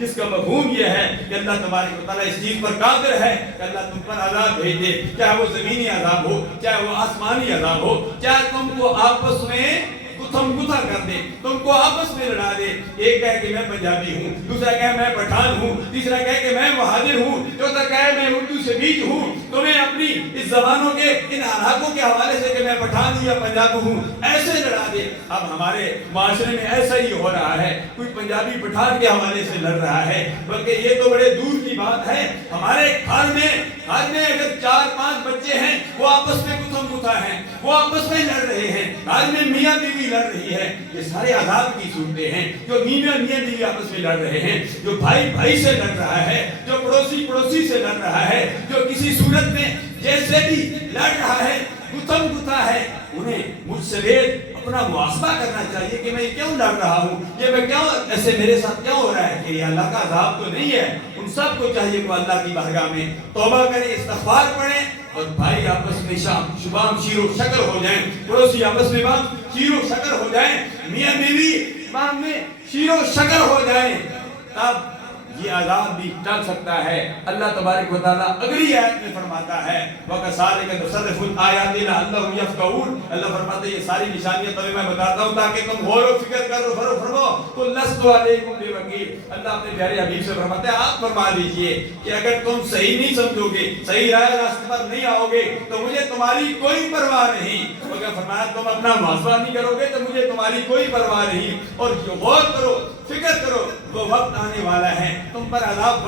اس کا مفہوم یہ ہے کہ اللہ تبارک و تعالیٰ اس چیز پر قادر ہے کہ اللہ تم پر عذاب بھیج دے، چاہے وہ زمینی عذاب ہو، چاہے وہ آسمانی عذاب ہو، چاہے تم کو آپس میں گتھم گتھا کر دے، تم کو آپس میں لڑا دے۔ ایک کہے کہ میں پنجابی ہوں، دوسرا کہے میں پٹھان ہوں، تیسرا کہے کہ میں مہاجر ہوں، چوتھا کہے میں اردو سے بیچ ہوں۔ تمہیں اپنی اس زبانوں کے ان علاقوں کے حوالے سے کہ میں پٹھان ہوں یا پنجابی ہوں ایسے لڑا دے۔ اب ہمارے معاشرے میں ایسا ہی ہو رہا ہے، کوئی پنجابی پٹھان کے حوالے سے لڑ رہا ہے، بلکہ یہ تو بڑے دور کی بات ہے۔ ہمارے گھر میں اگر 4-5 بچے ہیں، وہ آپس میں گتھم گتھا ہیں، وہ آپس میں لڑ رہے ہیں، گھر میں میاں بیوی لڑ رہی ہے، یہ سارے عذاب کی صورتیں ہیں۔ جو میاں بیوی آپس میں لڑ رہے ہیں، جو بھائی بھائی سے لڑ رہا ہے، جو پڑوسی پڑوسی سے لڑ رہا ہے، جو کسی صورت میں جیسے بھی لڑ رہا ہے، گتھم گتھا ہے، انہیں مجھ سے اپنا محاسبہ کرنا چاہیے کہ میں کیوں لڑ رہا ہوں، یہ میں کیوں ایسے میرے ساتھ کیوں ہو رہا ہے، کہ یہ اللہ کا عذاب تو نہیں ہے۔ ان سب کو چاہیے کہ اللہ کی بارگاہ میں توبہ کریں، استغفار پڑھیں، اور بھائی آپس میں شبام شیر و شکر ہو جائیں، پڑوسی آپس میں شیر و شکر ہو جائیں، میاں بیوی میں شیر و شکر ہو جائیں، تب یہ عذاب بھی ٹل سکتا ہے۔ اللہ تبارک و تعالیٰ اگلی آیت میں فرماتا ہے وَكَذَلِكَ نُصَرِّفُ الْآيَاتِ لَعَلَّهُمْ يَفْقَهُونَ۔ اللہ فرماتے ہیں یہ ساری نشانیاں تمہیں میں بتاتا ہوں تاکہ تم غور و فکر کرو، فرمو قُلْ لَسْتُ عَلَيْكُمْ بِوَكِيلٍ۔ اللہ اپنے پیارے حبیب سے فرماتے ہیں آپ فرما دیجئے کہ اگر تم صحیح نہیں سمجھو گے، صحیح راستے پر نہیں آؤ گے تو مجھے تمہاری کوئی پرواہ نہیں۔ مگر فرمایا تم اپنا محاسبہ نہیں کرو گے تو مجھے تمہاری کوئی پرواہ نہیں، اور جو غور کرو، فکر کرو، وہ وقت آنے والا ہے تم پر عذاب